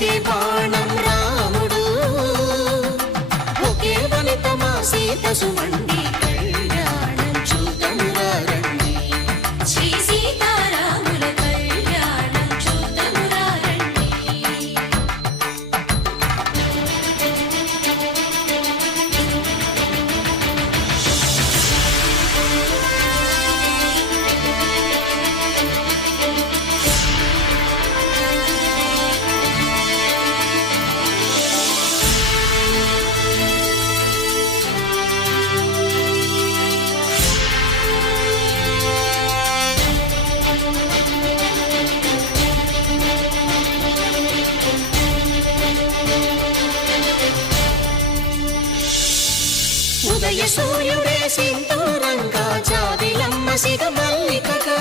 ఒకే బాణం రాముడు ఒకే వనిత సీత ఉదయ సూర్యుడే సింధూరంగా జాదిలమ్మ సిగ మల్లికగా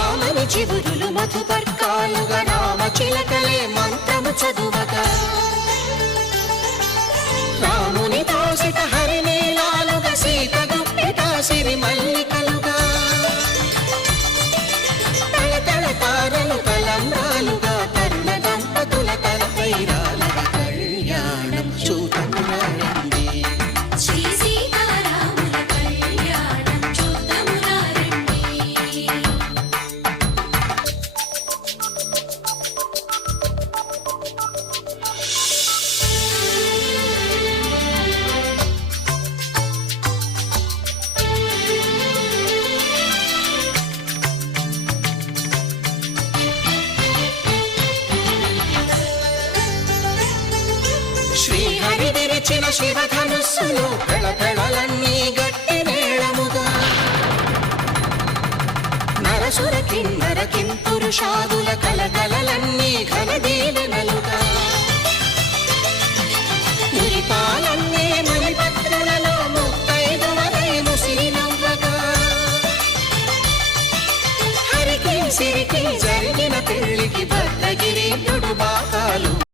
ఆమను చిబురులు మధుపర్కాలుగా నామ చిలకలే మంత్రము చదువు. శివధనుస్సులు పెళపెళలన్నీ గట్టి మేళముగా. నరసుర కిన్నర కింపురుషాదుల కలకలలన్నీ ఘన దీవెనలుగా నిరిపాలన్నే మణిపత్రులలో ముత్తైదు వలయను సిరినవ్వగా. హరికి సిరికి జరిగిన పెళ్ళికి